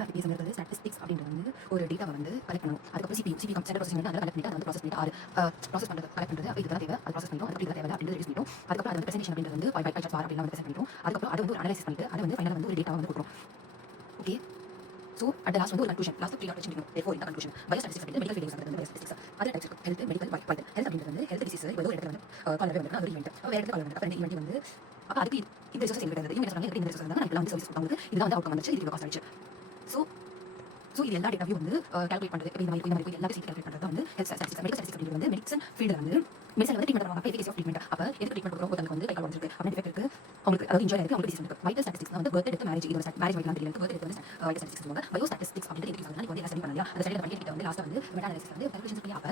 ஆக்சுவலாக பேஸ் வந்து ஸ்டாட்டிஸ்டிக்ஸ் அப்படின்றது வந்து ஒரு டேட்டாவை வந்து கலெக்ட் பண்ணணும். அதுக்கப்புறம் சிபியூ சென்ட்ரல் ப்ராசஸிங் வந்து அதை கலெக்ட் பண்ணிட்டு அதை வந்து ப்ராசஸ் பண்ணிட்டு ப்ராசஸ் பண்ணுறது கலெக்ட் பண்ணுறது அப்போ இதுதான் தேவை அது ப்ராசஸ் பண்ணிட்டோம் அதுக்கு இதுதான் தேவை அப்படின்னு ரெடியூஸ் பண்ணிட்டோம். அதுக்கப்புறம் அது வந்து பிரசன்டேஷன் அப்படின்றது வந்து பை சார்ட் பார் அப்படின்னு வந்து பிரசன்ட் பண்ணிட்டோம். அதுக்கப்புறம் அதை வந்து ஒரு அனலைசிஸ் பண்ணிட்டு அதை வந்து ஃபைனல் வந்து ஒரு டேட்டா வந்து கொடுக்குறோம். ஓகே ஸோ அட் லாஸ்ட் வந்து ஒரு கன்க்ளூஷன் லாஸ்ட் 3 ஆப்ஷன் இருக்கும். தேர்ஃபோர் இந்த கன்க்ளூஷன் பயோஸ்டாட்டிஸ்டிக்ஸ் அப்படின்றது மெடிக்கல் ஃபீல்ட்ஸ் வந்து பயோஸ்டாட்டிஸ்டிக்ஸ் அதர் டைப்ஸ் இருக்கு. ஹெல்த் மெடிக்கல் வைட்டல் ஹெல்த் அப்படின்றது வந்து ஹெல்த் டிசீஸ் ஏதோ ஒரு இடத்துல வந்து காலர் வந்து ஒரு ஈவெண்ட் வேற இடத்துல காலர் வந்து ஈவெண்ட் வந்து அப்போ அதுக்கு இந்த ரிசோர்ஸ் எங்களுக்கு இவங்க சொன்னாங்க இந்த ரிசோர்ஸ் தான் நான் வந்து சர்வீஸ் கொடுத்தாங்க இதுதான் வந்து அவுட்கம் வந்துச்சு இது காஸ்ட் ஆயிடுச்சு. ஸோ இது எல்லா டேட்டாவையும் வந்து கால்குலேட் பண்ணுறது இந்த மாதிரி எல்லாத்தையும் சேர்த்து கால்குலேட் பண்ணுறது வந்து ஹெல்த் ஸ்டாட்டிஸ்டிக்ஸ் மெடிக்கல் ஸ்டாட்டிஸ்டிக்ஸ் அப்படின்றது வந்து மெடிசன் ஃபீல்டில் வந்து மெடிசன் வந்து ட்ரீட்மெண்ட் பண்ணுவாங்க எஃபிகசி ஆஃப் ட்ரீட்மெண்ட் அப்போ எதுக்கு ட்ரீட்மெண்ட் கொடுக்குறோம் ஒருத்தருக்கு வந்து கை கால் வந்துருக்கு அப்படின்னு டிஃபெக்ட் இருக்கு அவங்களுக்கு அதாவது இன்ஜுரி இருக்கு அவங்களுக்கு டிசீஸ் இருக்கு. வைட்டல் ஸ்டாட்டிஸ்டிக்ஸ் வந்து பர்த் டெத் மேரேஜ் இது மேரேஜ் வைக்கலாம் தெரியல பர்த் டெத் வந்து வைட்டல் ஸ்டாட்டிஸ்டிக்ஸ் சொல்லுவாங்க. பயோ ஸ்டாட்டிஸ்டிக்ஸ் அப்படின்றது இன்க்ரீஸ் ஆகுது வந்து ஸ்டடி பண்ணலாம் அந்த ஸ்டடி பண்ணிட்டு வந்து லாஸ்ட் வந்து மெட்டா அனாலிசிஸ் வந்து கால்குலேஷன் பண்ணி அப்போ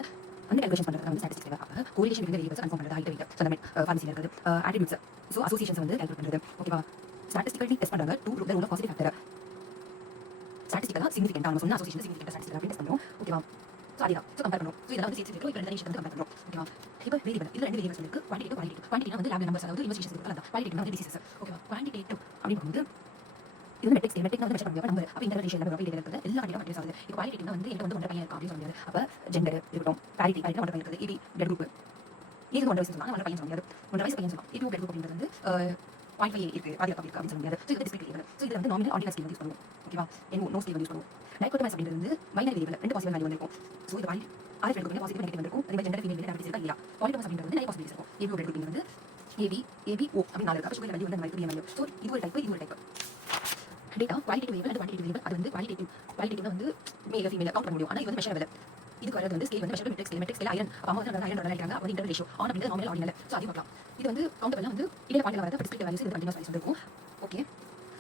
அந்த கால்குலேஷன் பண்ணுறது வந்து ஸ்டாட்டிஸ்டிக்ஸ் தேவை. அப்போ கோரிலேஷன் வித் வேரியபிள்ஸ் கன்ஃபார்ம் பண்ணுறது ஹைட் வெயிட் சொந்த ஃபார்மசியில் இருக்குது ஆட்ரிபியூட்ஸ் ஸோ அசோசியேஷன்ஸ் வந்து கால்குலேட் பண்ணுறது ஓகேவா. ஸ்டாட்டிஸ்டிக்கலி டெஸ்ட் பண்ணுறாங்க to rule of positive factor ஸ்டாட்டிஸ்டிக்கலாக சிக்னிஃபிகன்ட் நம்ம சொன்ன அசோசியேஷன் சிக்னிஃபிகன்ட் ஸ்டாட்டிஸ்டிக்கல் அப்படின்னு டெஸ்ட் பண்ணுறோம் ஓகேவா. ஸோ அதுதான் ஸோ கம்பேர் பண்ணுறோம். ஸோ இதெல்லாம் வந்து சேர்த்து இப்போ ரெண்டு வந்து கம்பேர் பண்ணுறோம் ஓகேவா. இப்போ வேரியபிள் இதில் ரெண்டு வேரியபிள்ஸ் இருக்குது குவான்டிட்டி வந்து லேப் நம்பர்ஸ் அதாவது இன்வெஸ்டிகேஷன் இருக்குது அதான் குவாலிட்டி வந்து டிசீசஸ் ஓகேவா. குவான்டிடேட்டிவ் அப்படின்னு வந்து இது மெட்ரிக்ஸ் வந்து மெஷர் பண்ணுவாங்க நம்பர் அப்போ இன்டர்நேஷனல் நம்பர் அப்படி இருக்குது எல்லா டேட்டா மெட்ரிக்ஸ் ஆகுது. இப்போ குவாலிட்டி வந்து எனக்கு வந்து ஒன்றரை பையன் இருக்கும் அப்படின்னு சொல்ல முடியாது. அப்போ ஜெண்டர் இருக்கட்டும் பேரிட்டி ஒன்றரை பையன் இருக்குது இபி பிளட் குரூப் இது ஒன்றரை வயசு சொன்னாங்க ஒன்றரை பையன் சொல்ல முடியாது ஒன்றரை வயசு பையன் சொல்லலாம். இப்போ பிளட் குரூப் அப்படின்றது வந்து 0.5 இருக்குது பாதிப்பு இருக்குது அப்படின்னு சொல்ல முடியாது. ஸோ இது டிஸ்பிளே வேரியபிள். ஸோ இதில் வந்து நாமினல் ஆர்டினல் ஸ்கேல் யூஸ் பண்ணுவோம் ஓகேவா. நோ ஸ்கேல் யூஸ் பண்ணுவோம். டைகோட்டமைஸ் அப்படின்றது வந்து மைனர் வேரியபிள் ரெண்டு பாசிபிள் வேல்யூ இருக்கும். ஸோ இது வாலி ஆறு பிளட் குரூப் பாசிட்டிவ் நெகட்டிவ் இருக்கும். அதே ஜெண்டர் ஃபீமேல் டேபிள்ஸ் இருக்கா இல்லையா. பாலிடமஸ் அப்படின்றது வந்து நிறைய பாசிபிலிட்டிஸ் இருக்கும். ஏபி பிளட் குரூப் வந்து ஏபி ஓ அப்படின்னு 4 இருக்கு. அப்போ சுகர் வேல்யூ வந்து அந்த மாதிரி வேல்யூ. ஸோ இது ஒரு type data qualitative variable and quantitative variable அது வந்து குவாலிட்டேட்டிவ் வந்து மேல் ஃபீமேல் கவுண்ட் பண்ண முடியும். ஆனால் இது வந்து மெஷரபிள் இதுக்கு வரது வந்து ஸ்கேல் வந்து மெஷர் மெட்ரிக் ஸ்கேல் ஐரன் அம்மா வந்து ஐரன் அடிக்கிறாங்க அப்போ இன்டர் ரேஷியோ ஆன் அப்படின்றது நாமினல் ஆர்டினல். ஸோ அது பார்க்கலாம். இது வந்து கவுண்டபிள் வந்து இடையில பாயிண்ட் வரது டிஸ்பிளே வேல்யூஸ் இது கண்டினியூஸ் வேல்யூஸ் இருக்கும் okay.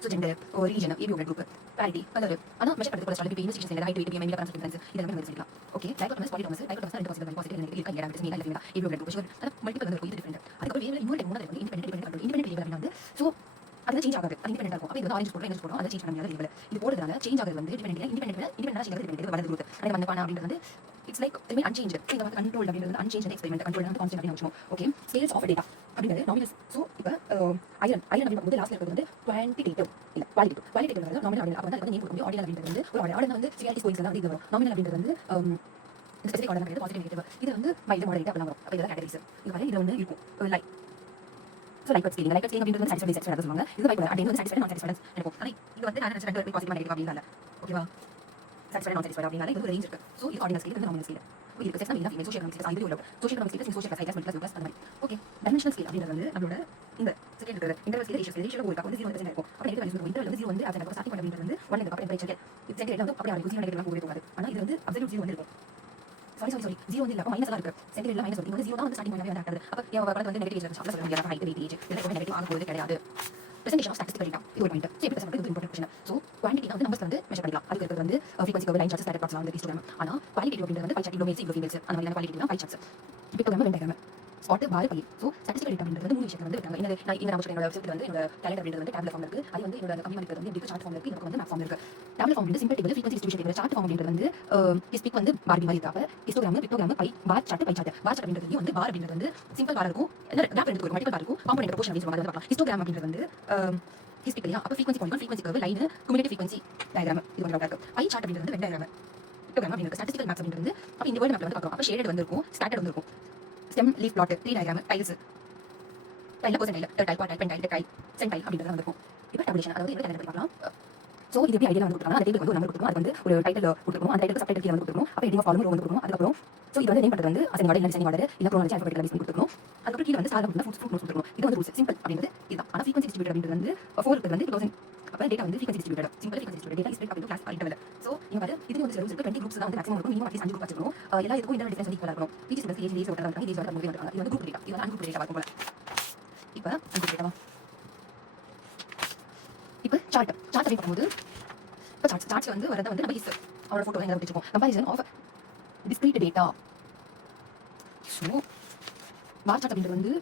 So gender region AB blood group parity colour ஆனால் மெஷர் பண்ணுறது cholesterol BP investigation height weight BMI difference இதெல்லாம் நம்ம எடுத்துக்கலாம் ஓகே. டைகோட்டமஸ் பாலிடமஸ் ரெண்டு பாசிபிள் நெகட்டிவ் இருக்கா இல்லையா male female AB blood group sugar அது மல்டிபிள் வந்து இது டிஃபரெண்ட். அதுக்கப்புறம் வேறு இன்னொரு டைப் வந்து இண்டிபெண்டன்ட் வேரியபிள் வந்து ஸோ அது சேஞ்ச் ஆகாது அது இண்டிபெண்டன்ட் இருக்கும். அப்போ இது ஆரஞ்சு போடுறோம் அதை சேஞ்ச் பண்ண முடியாது வேரியபிள் இது போடுறதுனால சேஞ்ச் ஆகுது வந்து இண்டிபெண்டன்ட் சேஞ்ச் ஆகுது வரது குரூப் அதே வந்து பானா அப்படின்றது வந்து இட்ஸ் லைக் ரிமைன் அன்சேஞ்ச் இந்த வந்து கண்ட்ரோல் அப்படின்றது அன்சேஞ்ச் எக்ஸ்பெரிமெண்ட் கண்ட்ரோல் வந்து கான்ஸ்டன்ட் அப்படின்னு வச்சுக்கோம் ஓகே. ஸ்கேல்ஸ் ஆஃப் டேட்டா அப்படிங்கிறது நாமினல். ஸோ இப்போ ஐரன் அப்படின்னு வந்து லாஸ்ட் இருக்கிறது வந்து குவான்டிடேட்டிவ் இல்லை குவாலிட்டேட்டிவ் வந்து நாமினல் ஆர்டினல். அப்போ வந்து அது வந்து கொடுக்க முடியும் ஆர்டினல் அப்படின்றது வந்து ஒரு ஆர்டினல் வந்து சிவியாரிட்டி ஸ்கோரிங்ஸ் எல்லாம் வந்து வரும். நாமினல் அப்படின்றது வந்து ஸ்பெசிஃபிக் ஆர்டினல் கிடையாது பாசிட்டிவ் நெகட்டிவ் இது வந்து மைல்டு மாடரேட் அப்படிலாம் வரும். அப்போ இதெல்லாம் கேட்டகரிஸ் இது மாதிரி இது வந்து இருக்கும் லைக் ஸோ லைக் ஸ்கேலிங் அப்படின்றது வந்து சாட்டிஸ்ஃபைட் சொல்லுவாங்க. இது பைக் அப்படின்றது வந்து சாட்டிஸ்ஃபைட் நான் சாட்டிஸ்ஃபைட் இருக்கும். ஆனால் இது வந்து நான் ரெண்டு பாசிட்டிவ் நெகட்டிவ் அப்படினால ஓகேவா. சாட்டிஸ்ஃபைட் நான் சாட்டிஸ்ஃபைட் அப்படினால இது ஒரு ரேஞ்ச் இருக்கு. ஸோ இது ஆர்டினல் ஸ்கேல் வந்து நாமினல் ஸ்கேல் இது செக்ஷன் மீனா ஃபீமேல் சோஷியல் எகனாமிக்ஸ் ஐடி உள்ள social economics social class ideas medical class அந்த மாதிரி ஓகே. டைமென்ஷனல் ஸ்கேல் அப்படின்றது வந்து நம்மளோட இந்த செகண்ட் இருக்கிற இன்டர்வல் ஸ்கேல் ரேஷியோ ஒரு கப் வந்து 0 வந்து இருக்கும். அப்போ நெகட்டிவ் வேல்யூஸ் இருக்கும். இன்டர்வல் வந்து 0 வந்து அது ஸ்டார்டிங் பாயிண்ட் அப்படின்றது வந்து 1 இருக்கு. அப்போ டெம்பரேச்சர் இது செகண்ட் வந்து அப்படியே இருக்கும் 0 நெகட்டிவ் போகவே போகாது. ஆனால் இது வந்து அப்சல்யூட் 0 வந்து இருக்கும். சாரி 0 வந்து இல்ல அப்போ மைனஸ் எல்லாம் இருக்கு. செகண்ட் மைனஸ் வந்து 0 தான் வந்து ஸ்டார்டிங் பாயிண்ட் வந்து ஆக்ட் ஆகுது. அப்போ என் வந்து நெகட்டிவ் சார்ஜ் சொல்ல முடியாது. ஹைட் வெயிட் ஏஜ் இதெல்லாம் நெகட்டிவ் ஆக போகிறது கிடையாது. presentation of statistical data இது ஒரு பாயிண்ட். ஸோ எப்படி present பண்ணுறது இம்பார்ட்டன்ட் கொஸ்டின். ஸோ குவான்டிட்டி வந்து நம்பர்ஸ் வந்து மெஷர் பண்ணிக்கலாம். அதுக்கு இருக்கிறது வந்து frequency curve line charts standard ப்ளாட்ஸ்லாம் வந்து ஹிஸ்டோகிராம். ஆனால் குவாலிட்டி அப்படின்றது வந்து பை சார்ட் இவ்வளோ மேல்ஸ் இவ்வளோ ஃபீமேல்ஸ் அந்த மாதிரியான குவாலிட்டி தான் pie charts pictogram Venn diagram spot bar pie. So statistical data அப்படின்றது மூணு விஷயங்கள் வந்து இருக்காங்க. இந்த நம்ம என்னோட வெப்சைட் வந்து என்னோட டேலண்ட் அப்படின்றது வந்து டேப்லெட் ஃபார்ம் இருக்கு. அது வந்து என்னோட கம்மி மதிப்பு வந்து எப்படி சார்ட் ஃபார்ம் இருக்கு எனக்கு வந்து மேப் ஃபார்ம் இருக்கு. டேப்லெட் ஃபார்ம் வந்து simple table frequency distribution table chart form அப்படின்றது வந்து ஹிஸ்பிக் வந்து பார் மாதிரி இருக்கு. அப்போ histogram pictogram pie bar chart அப்படின்றது வந்து பார் அப்படின்றது வந்து சிம்பிள் பார் இருக்கும் டேப் எடுத்து மல்டிபிள் பார் இருக்கும் காம்பனன்ட் ப்ரொபோர்ஷன் அப்படின்னு சொல்லுவாங்க. அதை பார்க்கலாம். ஹிஸ்டோகிராம் அப்படின்றது வந்து ஹிஸ்பிக் இல்லையா. அப்போ frequency polygon frequency curve line cumulative frequency diagram இது வந்து இருக்கு. பை சார்ட் அப்படின்றது வந்து வென் டயக்ராம் பிக்டோகிராம் அப்படின்றது ஸ்டாட்டிஸ்டிக்கல் மேப்ஸ் அப்படின்றது அப்போ இந்த வேர்ல்ட் மேப்ல வந்து பார்க்கலாம். அப்போ ஷேடட் வந்து இருக்கும் ஸ்கேட்டர்ட் வந்து இருக்கும் stem leaf plot tree diagram tiles tile percentile tile part tile tile centile அப்படின்றது வந்து இருக்கும். இப்போ டேபுலேஷன் அதாவது எப்படி டேலண்ட் பார்க்கலாம். ஸோ இது எப்படி ஐடியா வந்து கொடுத்துருக்காங்க. அந்த டேபிள் வந்து ஒரு நம்பர் கொடுத்துருக்கோம். அது வந்து ஒரு டைட்டில் கொடுத்துருக்கோம். அந்த டைட்டில் சப்டைட்டில் கீழே வந்து கொடுத்துருக்கோம். அப்போ ஹெட்டிங் ஆஃப் காலம் ரோ வந்து கொடுத்துருக்கோம். அதுக்கப்புறம் ஸோ இது வந்து நேம் பண்ணுறது வந்து அசைன் ஆர்டர் இல்லை ஆர்டர் இல்லை க்ரோனாலஜி ஆல்ஃபபெட்டிக்கல் பேஸ் பண்ணி கொடுத்துருக்கோம். அதுக்கப்புறம் கீழே வந்து சாதம் ஃபுட் நோட்ஸ் கொடுத்துருக்கோம். இது வந்து ரூல்ஸ் சிம்பிள் அப்படின்றது இதுதான். ஆனால் ஃப்ரீக்வன்சி டிஸ்ட்ரிபியூட்டர் அப்படின்றது வந்து 4 இருக்கிறது வந்து 2000 அப்போ டேட்டா வந்து frequency distributor simple frequency distributor data spread அப்படின்றது கிளாஸ் பண்ணிட்டு. ஸோ இங்க பாரு இது வந்து ரூல்ஸ் இருக்கு 20 குரூப்ஸ் தான் வந்து மேக்ஸிமம் இருக்கும். மினிமம் அட்லீஸ்ட் 5 குரூப் வச்சுக்கணும். எல்லா இதுக்கும் இந்த டிஃபரன்ஸ் ஈக்குவலா இருக்கணும். டீச்சர்ஸ் வந்து ஏஜ் ஒருத்தர் இருக்காங்க. ஏஜ் வந்து மூவி வந்துருக்காங்க. இது வந்து குரூப் டேட்டா. இது வந்து அன்குரூப் டேட்டா பார்க்கும் போல. இப்போ அன்குரூப் டேட்டாவா இப்போ சார்ட் அப்படி பண்ணும்போது இப்போ சார்ட்ஸ் வந்து வரதை வந்து நம்ம ஹிஸ் அவரோட ஃபோட்டோ எங்கே வச்சுருக்கோம். Comparison of discrete data. So bar chart அப்படின்றது வந்து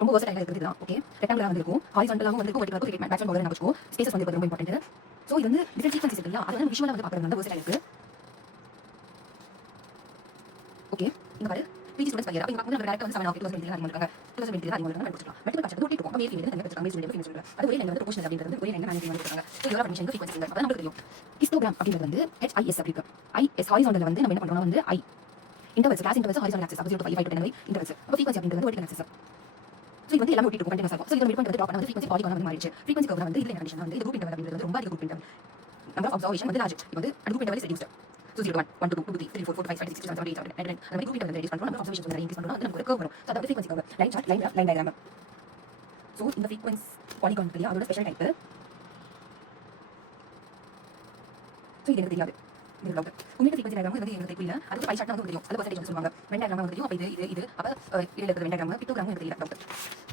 ரொம்ப வெர்சடைலாக இருக்குது தான் ஓகே. ரெக்டாங்குலராக வந்து இருக்கும் ஹாரிசான்டலாகவும் வந்து வெர்டிகலாக கிரியேட் பேட்ச் பவுலர் வச்சுக்கோ. ஸ்பேசஸ் வந்து ரொம்ப இம்பார்ட்டன்ட். ஸோ இது வந்து டிஃபரெண்ட் சீக்வன்ஸ் இருக்கு இல்லையா. அது வந்து விஷுவலாக வந்து பார்க்குறது வந்து வெர்சடைல் இருக்கு ஓகே. இங்கே பாரு பிஜி ஸ்டூடெண்ட்ஸ் பையர் அப்ப இங்க வந்து டைரக்டா வந்து 7 ஆஃப் 2023 அதிகமா இருக்காங்க 2023 அதிகமா இருக்காங்க கண்டுபிடிச்சலாம் மல்டிபிள் காட்சி ஓட்டிட்டு இருக்கோம் மேல் ஃபீமேல் தனியா வச்சிருக்காங்க மேல் ஸ்டூடெண்ட் ஃபீமேல் ஸ்டூடெண்ட் அது ஒரே லைன்ல வந்து ப்ரொபோஷனல் அப்படின்றது ஒரே லைன்ல மேனேஜ் பண்ணிருக்காங்க சோ இதோட அட்மிஷன் ஃப்ரீக்வென்சி அப்ப நமக்கு தெரியும் ஹிஸ்டோகிராம் அப்படின்றது வந்து HIS அப்படி இருக்கு IS ஹாரிசான்டல்ல வந்து நம்ம என்ன பண்றோம்னா வந்து I intervals class intervals horizontal axis அப்ப 0 to 5 to 10 இன்டர்வல்ஸ் அப்ப ஃப்ரீக்வென்சி அப்படின்றது வந்து வெர்டிகல் ஆக்சிஸ் சோ இது வந்து எல்லாமே ஒட்டிட்டு இருக்கும் கண்டினியூஸா இருக்கும் சோ இதோட மிட் வந்து ட்ராப் பண்ணா வந்து ஃப்ரீக்வென்சி பாலிகான் வந்து மாறிடுச்சு ஃப்ரீக்வென்சி கர்வ் வந்து இதுல கண்டிஷன் வந்து இது குரூப் இன்டர்வல் அப்படின்றது ரொம்ப அதிக group interval number of observation வந்து லார்ஜ் இப்போ வந்து group interval is reduced so 0 to 1 1 to 2 2 to 3 4 4 5 6 7 8 9 10 அந்த மாதிரி குரூப் இன்டர்வல் ரெடியூஸ் பண்றோம் நம்பர் ஆஃப் அப்சர்வேஷன்ஸ் வந்து இன்க்ரீஸ் பண்றோம் அது நமக்கு ஒரு கர்வ் வரும் சோ அதாவது frequency curve line chart line diagram so இந்த ஃப்ரீக்வென்சி பாலிகான் இருக்கு அதோட ஸ்பெஷல் டைப் சோ இது எனக்கு தெரியாது இது டவுட் உங்களுக்கு ஃப்ரீக்வென்சி டயகிராம் வந்து எனக்கு தெரியல அது பை சார்ட் வந்து தெரியும் அது பர்சன்டேஜ் சொல்லுவாங்க வென் டயகிராம் வந்து தெரியும் அப்ப இது அப்ப இதுல இருக்கிற வென் டயகிராம் பிக்டோகிராம் எனக்கு தெரியல டவுட்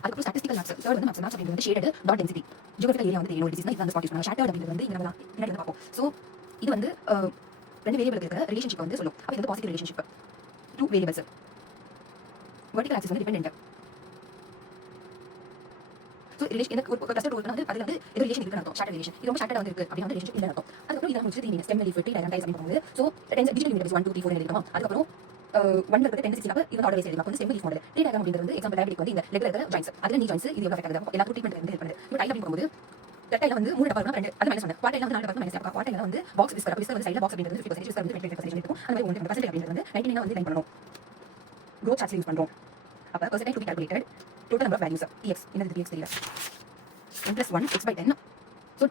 அதுக்கு ஸ்டாட்டிஸ்டிக்கல் மேத்ஸ் தேர்ட் வந்து மேத்ஸ் அப்படிங்கிறது வந்து shaded dot density geographical area வந்து தெரியும் டிஸ்னா இது அந்த ஸ்பாட் யூஸ் பண்ணலாம் ஷேட்டர்ட் அப்படிங்கிறது வந்து இங்க தான் பின்னாடி வந்து பார்ப்போம் சோ இது வந்து ரெண்டு வேரியபிள் இருக்கிற ரிலேஷன்ஷிப் வந்து சொல்லும் அப்ப இது வந்து positive relationship two variables vertical axis வந்து டிபெண்டன்ட் சோ ரிலேஷன் எனக்கு ஒரு கிளஸ்டர் ரூல் வந்து அதுல வந்து ஒரு ரிலேஷன் இருக்குன்னு அர்த்தம் ஷார்ட் ரிலேஷன் இது ரொம்ப ஷார்ட்டா வந்து இருக்கு அப்படி வந்து ரிலேஷன் இல்ல அர்த்தம் அதுக்கப்புறம் இத முடிச்சு தீங்க ஸ்டெம் லீஃப் டயகிராம் டைஸ் பண்ணும்போது சோ டிஜிட்டல் யூனிட்ஸ் 1 2 3 4 எழுதிருக்கோம் அதுக்கப்புறம் 1 இருக்கிறது டென்டென்சி அப்ப இது ஆர்டர் வைஸ் எழுதலாம் வந்து ஸ்டெம் லீஃப் மாடல் டயகிராம் அப்படிங்கிறது வந்து எக்ஸாம்பிள் லைப்ரரி வந்து இந்த லெக்ல இருக்கிற ஜாயின்ஸ் அதுல நீ ஜாயின்ஸ் இது எவ்வளவு அஃபெக்ட் ஆகுது எல்லா ட்ரீட்மென்ட் வந்து ஹெல்ப் பண்ணுது இப்போ டைல போகும்போது ரெட்டைல வந்து 3 டப்பா ரெண்டு அது மைனஸ் 1 குவார்டைல வந்து 4 டப்பா மைனஸ் டப்பா குவார்டைல வந்து பாக்ஸ் விஸ்கர் வந்து சைடுல பாக்ஸ் அப்படிங்கிறது 50% விஸ்கர் வந்து 20% இருக்கும் அந்த மாதிரி 1% அப்படிங்கிறது வந்து 99 வந்து லைன் பண்ணனும் growth charts யூஸ் பண்றோம் அப்ப percentage to be calculated total number of values tx என்னது tx தெரியல n plus 1 x by 10 so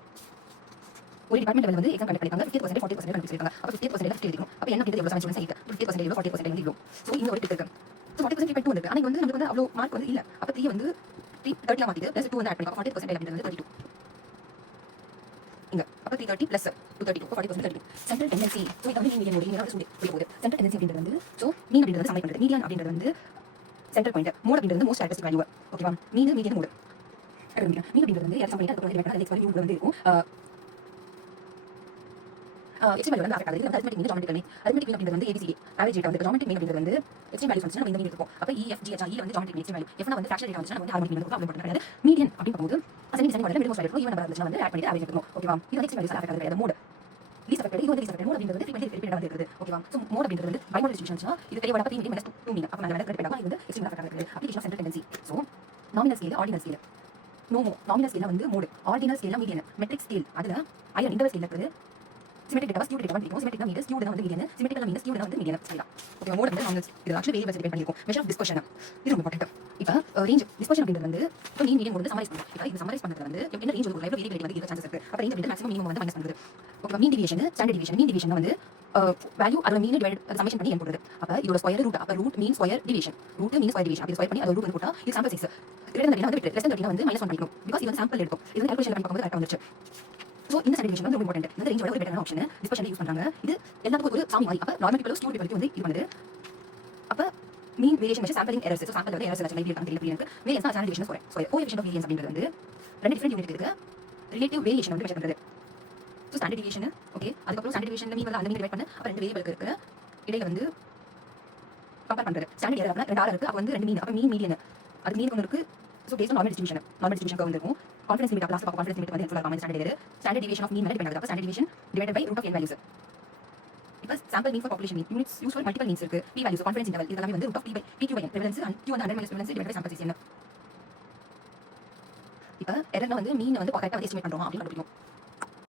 ஒரு டிபார்ட்மெண்ட் லெவல் வந்து எக்ஸாம் கண்டக்ட் பண்ணிருக்காங்க 50% 40% கண்டுபிடிச்சிருக்காங்க அப்ப 50% ஃபர்ஸ்ட் எழுதிரும் அப்ப என்ன அப்படிங்கிறது எவ்வளவு ஸ்டூடண்ட்ஸ் ஆயிட்டு 50% எவ்வளவு 40% வந்து இவ்வளவு சோ இந்த ஒரு டிக் இருக்கு சோ 40% டிபெண்ட் வந்து ஆனா இங்க வந்து நமக்கு வந்து அவ்வளவு மார்க் வந்து இல்ல அப்ப 3 வந்து 30 ஆ மாத்திட்டு plus 2 வந்து ஆட் பண்ணிக்கலாம் 40% அப்படிங்கிறது 32 இங்க அப்ப 330 plus 232 40% 32 சென்ட்ரல் டெண்டன்சி சோ இது வந்து மீடியன் மோட் இங்க சொல்லி போகுது சென்ட்ரல் டெண்டன்சி அப்படிங்கிறது வந்து சோ மீன் அப்படிங்கிறது சமை பண்றது மீடியன் அப்படிங்கிறது வந்து சென்டர் பாயிண்ட் மோட் அப்படிங்கிறது மோஸ்ட் கேரக்டரிஸ்டிக் வேல்யூ ஓகேவா மீடியன் மோட் மீன் அப்படிங்கிறது வந்து யாரும் சமைக்க அதுக்கு வந்து எக்ஸ் வேல்யூ வந்து இருக்கும் எக்ஸ்ட்ரீம் வேல்யூ வந்து அஃபெக்ட் ஆகுது வந்து அரித்மெட்டிக் மீன் ஜியோமெட்ரிக் மீன் அரித்மெட்டிக் மீன் அப்படிங்கிறது வந்து ஏபிசிடி ஆவரேஜ் ரேட் வந்து ஜியோமெட்ரிக் மீன் அப்படிங்கிறது வந்து எக்ஸ்ட்ரீம் வேல்யூ வந்து நம்ம இந்த மீன் இருக்கும் அப்ப EF GH E வந்து ஜியோமெட்ரிக் மீன் எக்ஸ்ட்ரீம் வேல்யூ F வந்து ஃபிராக்ஷனல் ரேட் வந்து நம்ம வந்து ஹார்மோனிக் மீன் வந்து அப்ளை பண்றது மீடியன் அப்படி போகும்போது ascending design model minimum value even number இருந்துச்சுனா வந்து ஆட் பண்ணிட்டு ஆவரேஜ் எடுக்கணும் ஓகேவா இது வந்து எக்ஸ்ட்ரீம் வேல்யூஸ் அஃபெக்ட் ஆகுது மோட் லீஸ்ட் அஃபெக்ட் இது வந்து லீஸ்ட் அஃபெக்ட் மோட் அப்படிங்கிறது ஃப்ரீக்வென்சி ரிப்பீட் ஆகுது இருக்குது ஓகேவா சோ மோட் அப்படிங்கிறது வந்து பைமோடல் டிஸ்ட்ரிபியூஷன்ஸ்னா இது பெரிய வடக்கு மீன் மைனஸ் 2 மீன் அப்ப நம்ம வந்து ரிப்பீட் ஆகும் இது வந்து எக்ஸ்ட்ரீம் அஃபெக்ட் ஆகுது application of central tendency so nominal scale ordinal scale nominal scale வந்து mode ordinal scale median metric scale அதுல ஐயன் இன்டர்வல் ஸ்கேல் இருக்குது சிமெட்ரிக் டேட்டா ஸ்கியூ டேட்டா வந்து சிமெட்ரிக் மீன் ஸ்கியூ வந்து மீடியன் சிமெட்ரிக் மீன் ஸ்கியூ வந்து median சரியா okay mode வந்து nominal இது ஆக்சுவலி வேரியபிள்ஸ் டிபெண்ட் பண்ணிருக்கும் மெஷர் ஆஃப் டிஸ்பர்ஷன் இது ரொம்ப இம்பார்ட்டன்ட் இப்போ ரேஞ்ச் டிஸ்பர்ஷன் அப்படிங்கிறது வந்து இப்போ மீன் மீடியன் வந்து சமரைஸ் பண்ணுது இப்போ இது சமரைஸ் பண்றது வந்து என்ன ரேஞ்ச் ஒரு லைவ்ல வேரியபிலிட்டி வந்து இருக்க சான்சஸ் இருக்கு அப்ப ரேஞ்ச் வந்து மேக்ஸிமம் மினிமம் வந்து மைனஸ் பண்ணுது okay mean deviation standard deviation mean deviation வந்து வேல்யூ அதோட மீன் டிவைட் சமேஷன் பண்ணி போடுறது அப்ப இதோட ஸ்கொயர் ரூட் அப்ப root mean square deviation root mean square deviation அப்படி ஸ்கொயர் பண்ணி அதோட ரூட் வந்து போட்டா இது சாம்பிள் சைஸ் கிரேட்டர் தன் வந்து லெஸ் தன் 30 வந்து -1 பண்ணிக்கணும் பிகாஸ் இது வந்து சாம்பிள் எடுக்கும் இது கால்குலேஷன் பண்ணி பார்க்கும்போது கரெக்ட்டா வந்துச்சு சோ இந்த ஸ்டாண்டர்ட் டிவியேஷன் வந்து ரொம்ப இம்பார்ட்டன்ட் இந்த ரேஞ்ச் ஒரு பெட்டரான ஆப்ஷன் டிஸ்பர்ஷன் யூஸ் பண்றாங்க இது எல்லாத்துக்கும் ஒரு சாமி மாதிரி அப்ப நார்மல் பீப்பிள் ஸ்கியூ பீப்பிள் வந்து இது பண்ணுது அப்ப mean variation measure sampling errors so sample வந்து எரர்ஸ் எல்லாம் லைவ் இருக்காங்க தெரியல எனக்கு வேரியன்ஸ் தான் standard deviation square coefficient of variance அப்படிங்கிறது வந்து ரெண்டு டிஃபரண்ட் யூனிட் இருக்கு ரிலேட்டிவ் வேரியேஷன் வந்து மெஷர் பண்றது சோ ஸ்டாண்டர்ட் டிவியேஷன் ஓகே அதுக்கு அப்புறம் ஸ்டாண்டர்ட் டிவியேஷன்ல மீன் வந்து அந்த மீன் டிவைட் பண்ண அப்ப ரெண்டு வேரியபிளுக்கு இருக்கு இடையில வந்து கம்பேர் பண்றது ஸ்டாண்டர்ட் எரர் ரெண்டு ஆர் இருக்கு அப்ப வந்து ரெண்டு மீன் அப்ப மீன் மீடியன் அது மீன் ஒன்னு இருக்கு so based on normal distribution curve இருக்கும் confidence limit last confidence limit வந்து ஹெல்ப்ஃபுல்லா இருக்கும் standard error standard deviation of mean மேல டிபெண்ட் ஆகுது அப்ப standard deviation divided by root of n values இப்போ sample mean for population mean units use for multiple means இருக்கு p values confidence interval இதெல்லாம் வந்து root of p q by n prevalence and q வந்து 100 minus prevalence divided by sample size என்ன இப்போ எரர்னா வந்து மீன் வந்து கரெக்ட்டா வந்து எஸ்டிமேட் பண்றோமா அப்படி கண்டுபிடிக்கும்